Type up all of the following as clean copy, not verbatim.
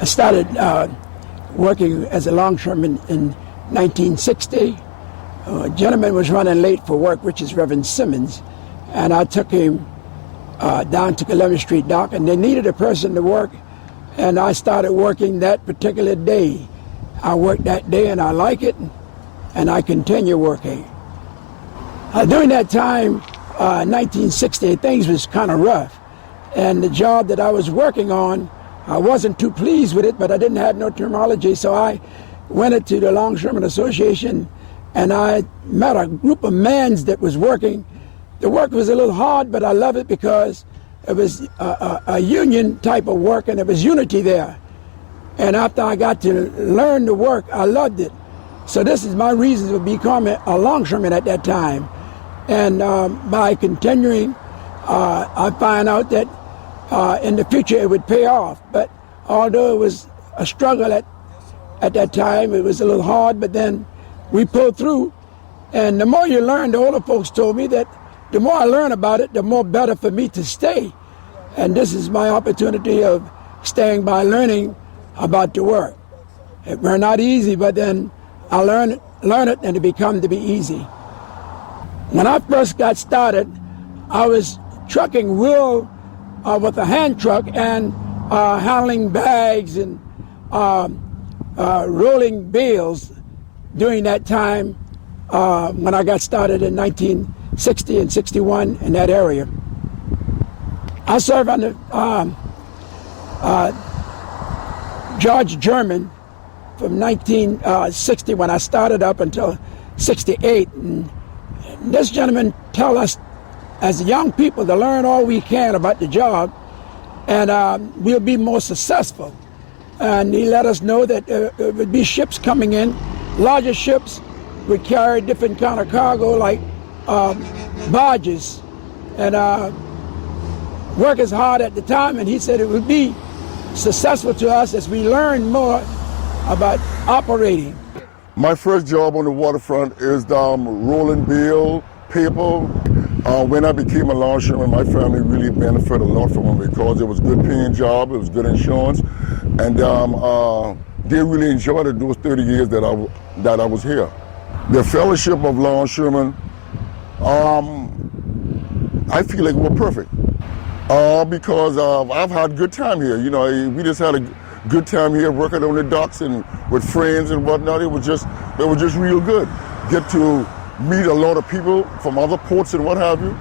I started working as a longshoreman in 1960. A gentleman was running late for work, which is Reverend Simmons, and I took him down to Columbia Street Dock, and they needed a person to work, and I started working that particular day. I worked that day, and I like it, and I continue working. During that time, 1960, things was kind of rough, and the job that I was working on, I wasn't too pleased with it, but I didn't have no terminology, so I went into the Longshoremen Association, and I met a group of men that was working. The work was a little hard, but I love it because it was a union type of work, and there was unity there. And after I got to learn the work, I loved it. So this is my reason for becoming a longshoreman at that time. And by continuing, I find out that in the future it would pay off. But although it was a struggle at that time, it was a little hard, but then we pulled through. And the more you learn, the older folks told me that the more I learn about it, the more better for me to stay. And this is my opportunity of staying by learning about the work. It were not easy, but then I learn it and it become to be easy. When I first got started, I was trucking wool with a hand truck and handling bags and rolling bales during that time when I got started in 1960 and 61 in that area. I served under George German from 1960 when I started up until 68. And this gentleman tell us as young people to learn all we can about the job, and we'll be more successful. And he let us know that there would be ships coming in. Larger ships would carry different kind of cargo like barges, and work is hard at the time, and he said it would be successful to us as we learn more about operating. My first job on the waterfront is rolling bale, paper. When I became a longshoreman, my family really benefited a lot from it because it was a good paying job, it was good insurance, and they really enjoyed it those 30 years that I was here. The Fellowship of Longshoremen, I feel like we're perfect. Because I've had a good time here. You know, we just had a good time here working on the docks and with friends and whatnot. It was just real good. Get to meet a lot of people from other ports and what have you.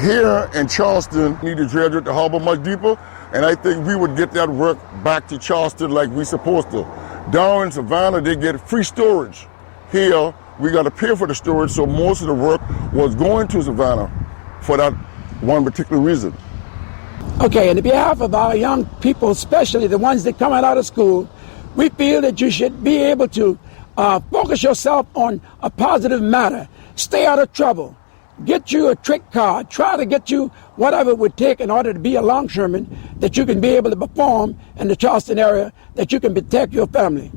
Here in Charleston, we need to dredge the harbor much deeper, and I think we would get that work back to Charleston like we're supposed to. Down in Savannah, they get free storage. Here, we got to pay for the storage, so most of the work was going to Savannah for that one particular reason. Okay, on behalf of our young people, especially the ones that come out of school, we feel that you should be able to focus yourself on a positive matter. Stay out of trouble. Get you a trick card. Try to get you whatever it would take in order to be a longshoreman that you can be able to perform in the Charleston area, that you can protect your family.